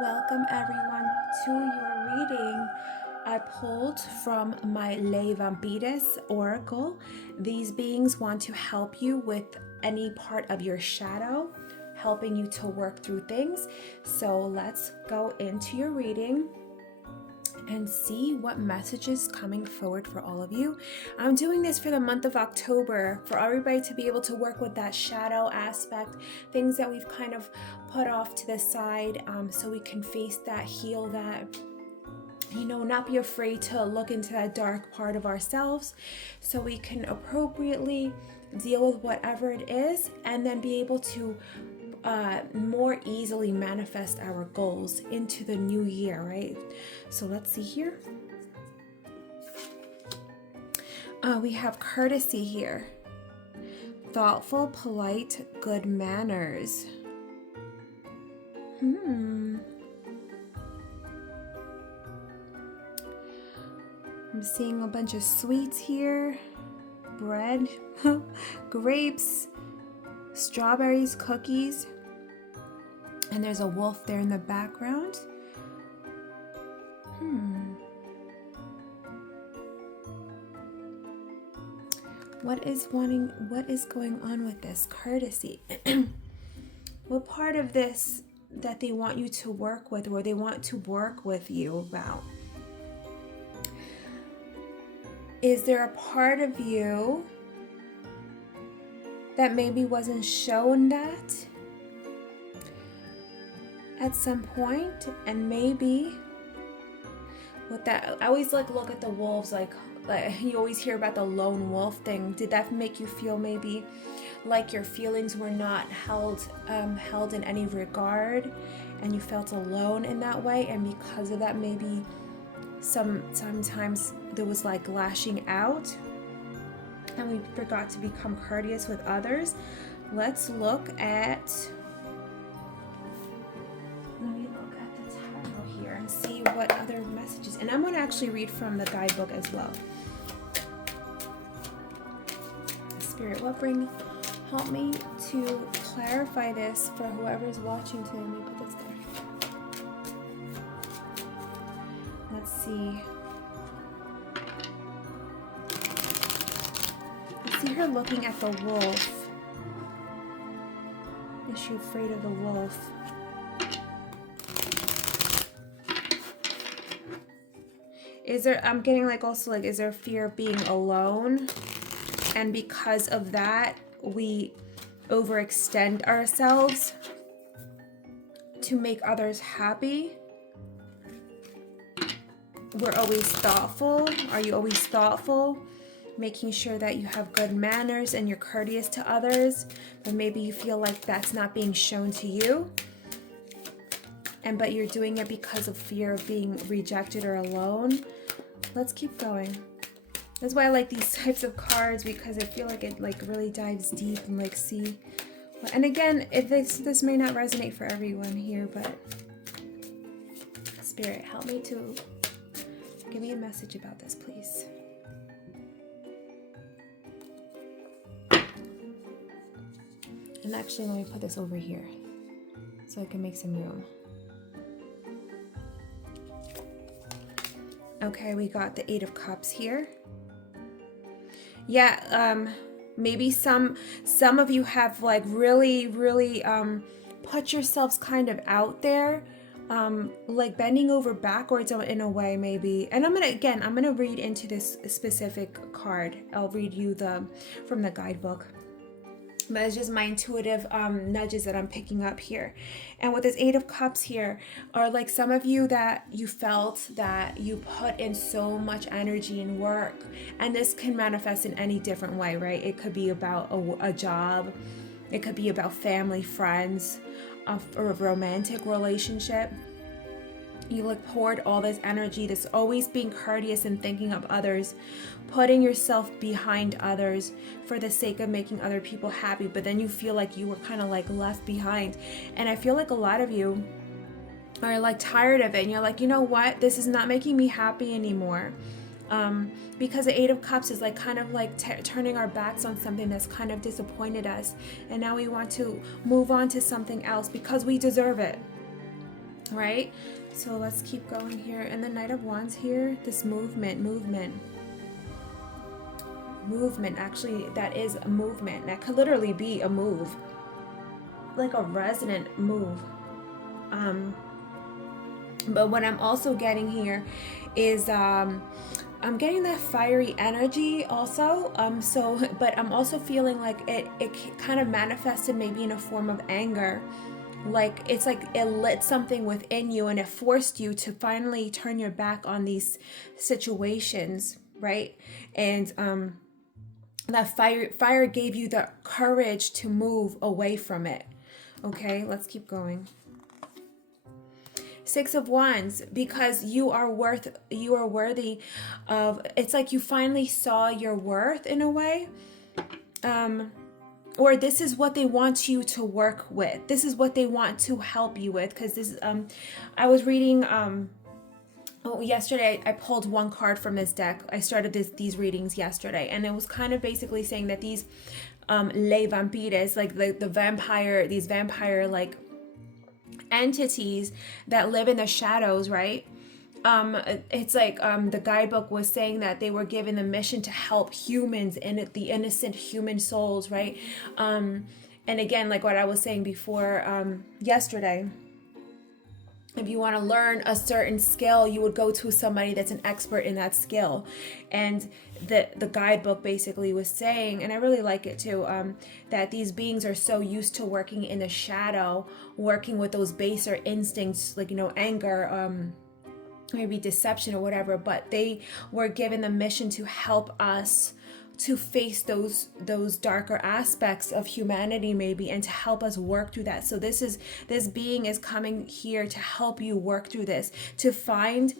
Welcome everyone to your reading. I pulled from my Le Vampiris Oracle. These beings want to help you with any part of your shadow, helping you to work through things. So let's go into your reading and see what message is coming forward for all of you. I'm doing this for the month of October for everybody to be able to work with that shadow aspect, things that we've kind of put off to the side, so we can face that, heal that, not be afraid to look into that dark part of ourselves so we can appropriately deal with whatever it is and then be able to more easily manifest our goals into the new year, right? So let's see here. We have courtesy here. Thoughtful, polite, good manners. I'm seeing a bunch of sweets here. Bread, grapes, strawberries, cookies, and there's a wolf there in the background. What is going on with this courtesy? What part of this that they want you to work with, or they want to work with you about? Is there a part of you that maybe wasn't shown that at some point? And maybe with that, I always look at the wolves, like you always hear about the lone wolf thing. Did that make you feel maybe like your feelings were not held in any regard, and you felt alone in that way? And because of that, maybe sometimes there was like lashing out, and we forgot to become courteous with others. Let me look at the tarot here and see what other messages. And I'm going to actually read from the guidebook as well. Spirit, help me to clarify this for whoever's watching today. Let me put this there. Let's see. I see her looking at the wolf. Is she afraid of the wolf? I'm getting is there fear of being alone? And because of that, we overextend ourselves to make others happy. We're always thoughtful. Are you always thoughtful? Making sure that you have good manners and you're courteous to others, but maybe you feel like that's not being shown to you. But you're doing it because of fear of being rejected or alone. Let's keep going. That's why I like these types of cards, because I feel like it really dives deep and see. And again, if this may not resonate for everyone here, but Spirit, help me to give me a message about this, please. And actually, let me put this over here so I can make some room. Okay, we got the 8 of Cups here. Yeah, maybe some of you have really put yourselves kind of out there, bending over backwards in a way maybe. And I'm gonna read into this specific card. I'll read you from the guidebook. But it's just my intuitive nudges that I'm picking up here. And with this 8 of Cups here, are some of you that you felt that you put in so much energy and work. And this can manifest in any different way, right? It could be about a job. It could be about family, friends, or a romantic relationship. You poured all this energy, this always being courteous and thinking of others, putting yourself behind others for the sake of making other people happy, but then you feel like you were kind of left behind. And I feel like a lot of you are tired of it, and you're you know what, this is not making me happy anymore. Because the 8 of Cups is turning our backs on something that's kind of disappointed us, and now we want to move on to something else because we deserve it. right? So let's keep going here. And the Knight of Wands here, this movement. Actually, that is a movement. That could literally be a move, like a resonant move. But what I'm also getting here is I'm getting that fiery energy also. But I'm also feeling like it kind of manifested maybe in a form of anger. Like it's like it lit something within you and it forced you to finally turn your back on these situations, right? And that fire gave you the courage to move away from it. Okay, let's keep going. Six of Wands, because you are worthy of, it's like you finally saw your worth in a way. Or this is what they want you to work with. This is what they want to help you with. Because this, I was reading, yesterday I pulled one card from this deck. I started these readings yesterday, and it was kind of basically saying that these les vampires, like the vampire, these vampire like entities that live in the shadows, right? It's like the guidebook was saying that they were given the mission to help humans and the innocent human souls, right? And again, like what I was saying before yesterday, if you want to learn a certain skill, you would go to somebody that's an expert in that skill. And the guidebook basically was saying, and I really like it too, that these beings are so used to working in the shadow, working with those baser instincts, like, anger, maybe deception or whatever, but they were given the mission to help us to face those darker aspects of humanity maybe, and to help us work through that. So this being is coming here to help you work through this, to find,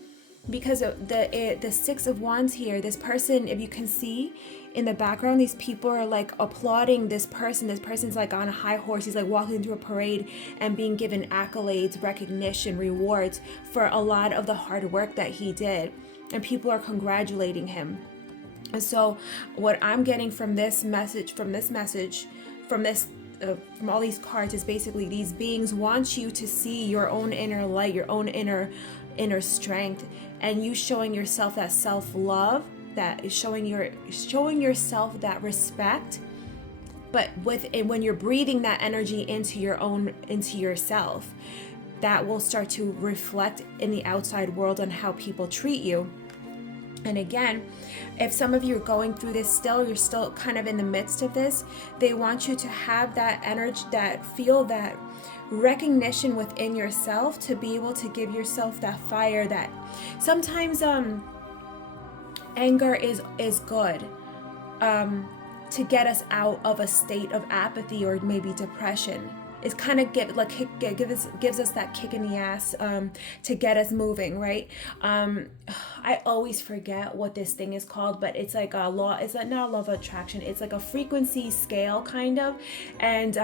because of the Six of Wands here, this person, if you can see in the background, these people are like applauding this person. This person's like on a high horse. He's like walking through a parade and being given accolades, recognition, rewards for a lot of the hard work that he did, and people are congratulating him. And so what I'm getting from this message, from all these cards, is basically these beings want you to see your own inner light, your own inner strength, and you showing yourself that self-love, that is showing yourself that respect. But when you're breathing that energy into yourself, that will start to reflect in the outside world on how people treat you. And again, if some of you are going through this still, you're still kind of in the midst of this, they want you to have that energy, feel that recognition within yourself, to be able to give yourself that fire. That sometimes anger is good, to get us out of a state of apathy or maybe depression. It's kind of gives us that kick in the ass, to get us moving, right? I always forget what this thing is called, but it's like a law. It's not a law of attraction. It's like a frequency scale kind of, and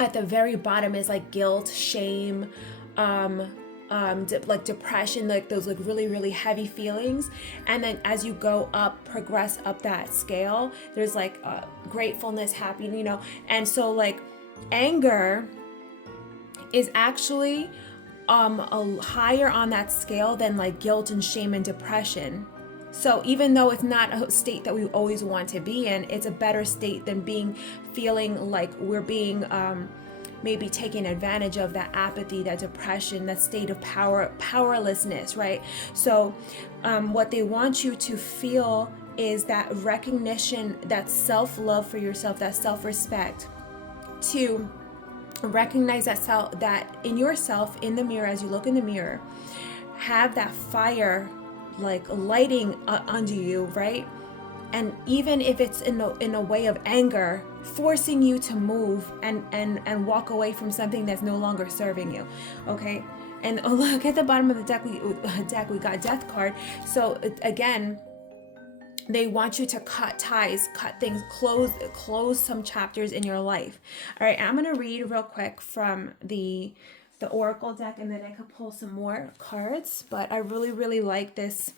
at the very bottom is like guilt, shame, like depression, like those like really, really heavy feelings. And then as you go up, progress up that scale, there's like gratefulness, happy, and so like anger is actually a higher on that scale than like guilt and shame and depression. So even though it's not a state that we always want to be in, it's a better state than feeling like we're being maybe taken advantage of, that apathy, that depression, that state of powerlessness, right? So what they want you to feel is that recognition, that self-love for yourself, that self-respect, to recognize that in yourself, in the mirror, as you look in the mirror, have that fire like lighting under you, right? And even if it's in a way of anger, forcing you to move and walk away from something that's no longer serving you, okay? And look at the bottom of the deck, we got Death card. So again, they want you to cut ties, cut things, close some chapters in your life. All right, I'm going to read real quick from the Oracle deck, and then I could pull some more cards. But I really, really like this.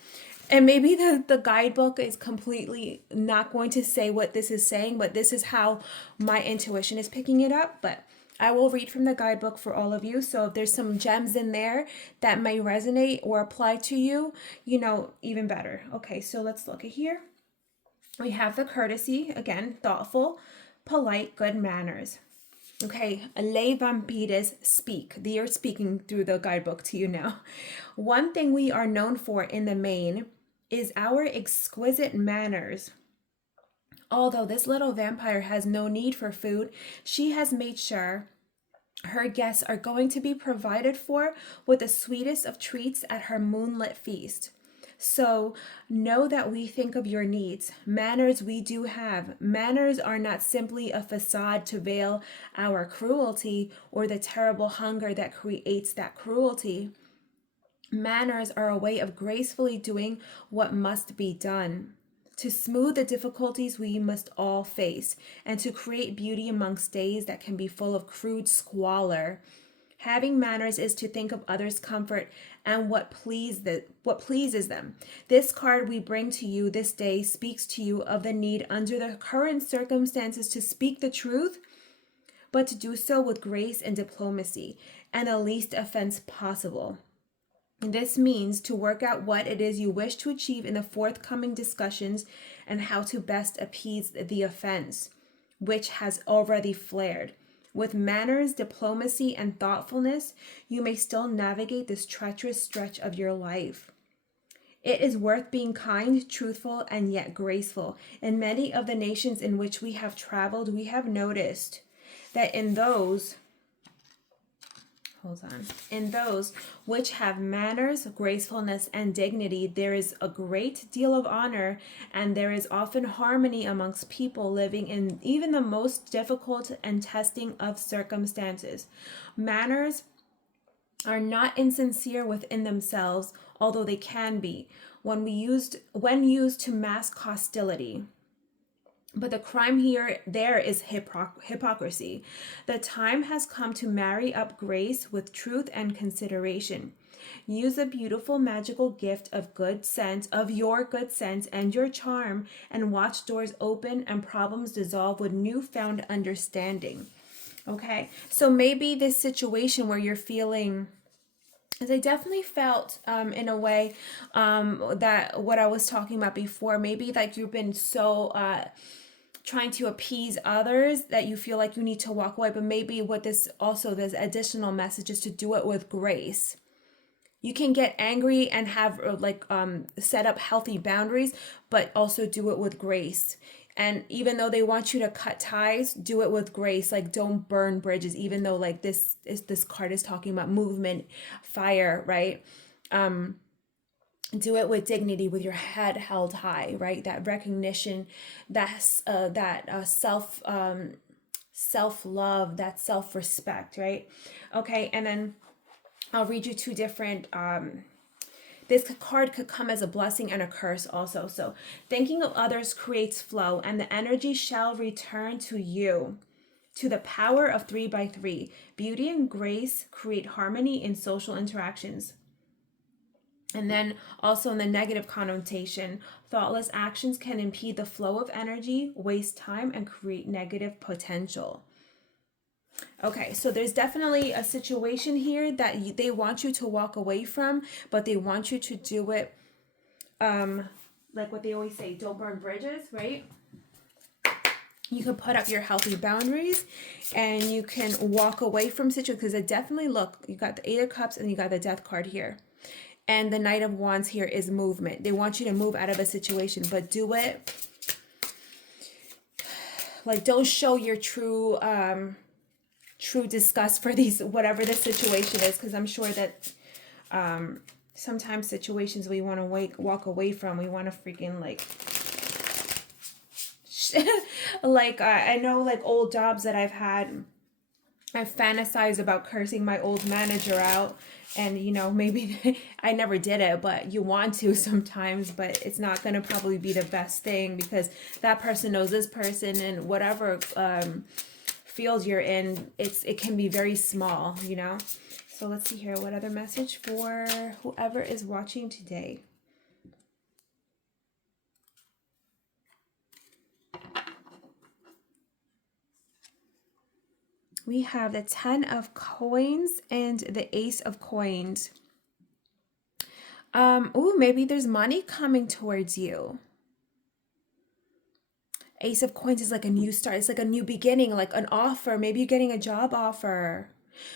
And maybe the guidebook is completely not going to say what this is saying, but this is how my intuition is picking it up. But I will read from the guidebook for all of you. So if there's some gems in there that may resonate or apply to you, you know, even better. Okay, so let's look at here. We have the courtesy, again, thoughtful, polite, good manners. Okay, les vampires speak. They are speaking through the guidebook to you now. One thing we are known for in the main is our exquisite manners. Although this little vampire has no need for food, she has made sure her guests are going to be provided for with the sweetest of treats at her moonlit feast. So know that we think of your needs. Manners we do have. Manners are not simply a facade to veil our cruelty or the terrible hunger that creates that cruelty. Manners are a way of gracefully doing what must be done, to smooth the difficulties we must all face, and to create beauty amongst days that can be full of crude squalor. Having manners is to think of others' comfort and what pleases them. This card we bring to you this day speaks to you of the need under the current circumstances to speak the truth, but to do so with grace and diplomacy and the least offense possible. This means to work out what it is you wish to achieve in the forthcoming discussions and how to best appease the offense, which has already flared. With manners, diplomacy, and thoughtfulness, you may still navigate this treacherous stretch of your life. It is worth being kind, truthful, and yet graceful. In many of the nations in which we have traveled, we have noticed that in those which have manners, gracefulness, and dignity, there is a great deal of honor, and there is often harmony amongst people living in even the most difficult and testing of circumstances. Manners are not insincere within themselves, although they can be, when used to mask hostility. But the crime there is hypocrisy. The time has come to marry up grace with truth and consideration. Use a beautiful magical gift of your good sense and your charm, and watch doors open and problems dissolve with newfound understanding. Okay, so maybe this situation where you're feeling, as I definitely felt in a way that what I was talking about before, maybe like you've been so trying to appease others that you feel like you need to walk away. But maybe what this additional message is to do it with grace. You can get angry and have set up healthy boundaries, but also do it with grace. And even though they want you to cut ties, do it with grace. Like, don't burn bridges, even though like this card is talking about movement, fire, right? Do it with dignity, with your head held high, right? That recognition, that self-love, that self-respect, right? Okay, and then I'll read you two different, this card could come as a blessing and a curse also. So thinking of others creates flow, and the energy shall return to you. To the power of 3 by 3, beauty and grace create harmony in social interactions. And then also in the negative connotation, thoughtless actions can impede the flow of energy, waste time, and create negative potential. Okay, so there's definitely a situation here that they want you to walk away from, but they want you to do it like what they always say, don't burn bridges, right? You can put up your healthy boundaries and you can walk away from situations, because it definitely, look, you got the 8 of Cups and you got the Death card here. And the Knight of Wands here is movement. They want you to move out of a situation, but do it. Like, don't show your true disgust for these, whatever the situation is, because I'm sure that sometimes situations we want to walk away from, we want to freaking like I know, like, old jobs that I've had, I fantasize about cursing my old manager out, and you know, maybe I never did it, but you want to sometimes, but it's not going to probably be the best thing, because that person knows this person, and whatever field you're in, it can be very small, you know. So let's see here, what other message for whoever is watching today. We have the 10 of coins and the ace of coins. Oh, maybe there's money coming towards you. Ace of coins is like a new start. It's like a new beginning, like an offer. Maybe you're getting a job offer.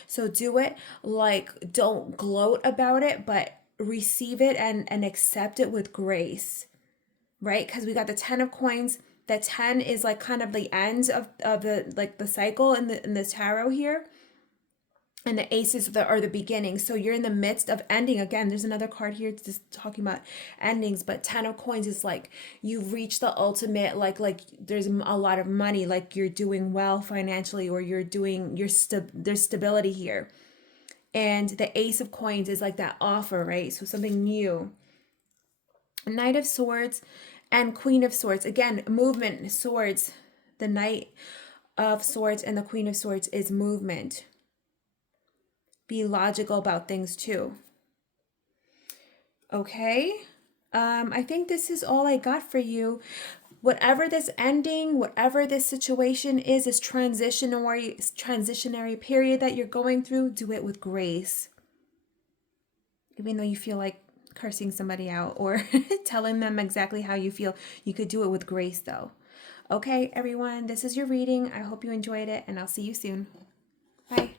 So do it. Like, don't gloat about it, but receive it and accept it with grace, right? Because we got the 10 of coins. The 10 is like kind of the end of the like the cycle in the tarot here. And the aces are the beginning. So you're in the midst of ending. Again, there's another card here just talking about endings, but 10 of coins is like you've reached the ultimate, like there's a lot of money, like you're doing well financially, or there's stability here. And the ace of coins is like that offer, right? So something new. Knight of swords and queen of swords. Again, movement, swords. The knight of swords and the queen of swords is movement. Be logical about things too. Okay. I think this is all I got for you. Whatever this ending, whatever this situation is, this transitionary period that you're going through, do it with grace. Even though you feel like cursing somebody out or telling them exactly how you feel, you could do it with grace though. Okay, everyone, this is your reading. I hope you enjoyed it, and I'll see you soon. Bye.